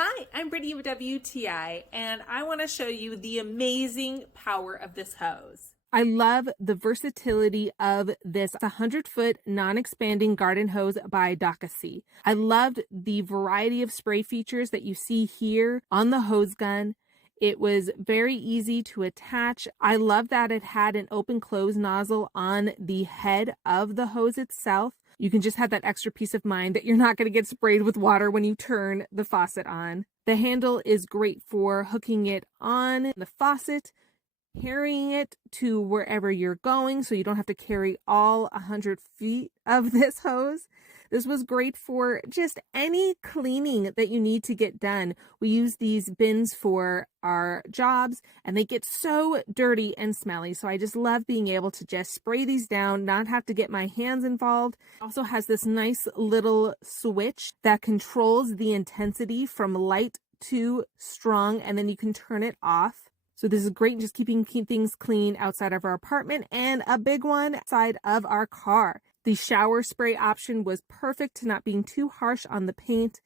Hi, I'm Brittany of WTI, and I want to show you the amazing power of this hose. I love the versatility of this 100-foot non-expanding garden hose by DOKOCCY. I loved the variety of spray features that you see here on the hose gun. It was very easy to attach. I love that it had an open close nozzle on the head of the hose itself. You can just have that extra peace of mind that you're not going to get sprayed with water when you turn the faucet on. The handle is great for hooking it on the faucet, carrying it to wherever you're going so you don't have to carry all 100 feet of this hose. This was great for just any cleaning that you need to get done. We use these bins for our jobs and they get so dirty and smelly. So I just love being able to just spray these down, not have to get my hands involved. It also has this nice little switch that controls the intensity from light to strong, and then you can turn it off. So this is great in just keeping things clean outside of our apartment, and a big one outside of our car. The shower spray option was perfect to not being too harsh on the paint.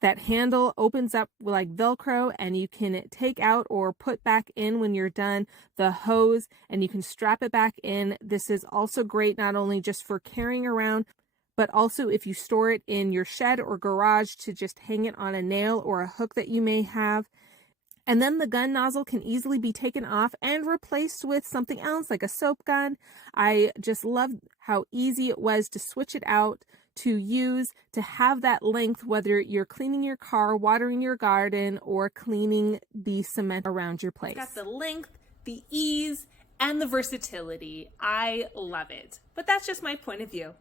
That handle opens up like Velcro, and you can take out or put back in when you're done the hose, and you can strap it back in. This is also great not only just for carrying around, but also if you store it in your shed or garage to just hang it on a nail or a hook that you may have. And then the gun nozzle can easily be taken off and replaced with something else like a soap gun. I just loved how easy it was to switch it out, to use, to have that length, whether you're cleaning your car, watering your garden, or cleaning the cement around your place. It's got the length, the ease, and the versatility. I love it. But that's just my point of view.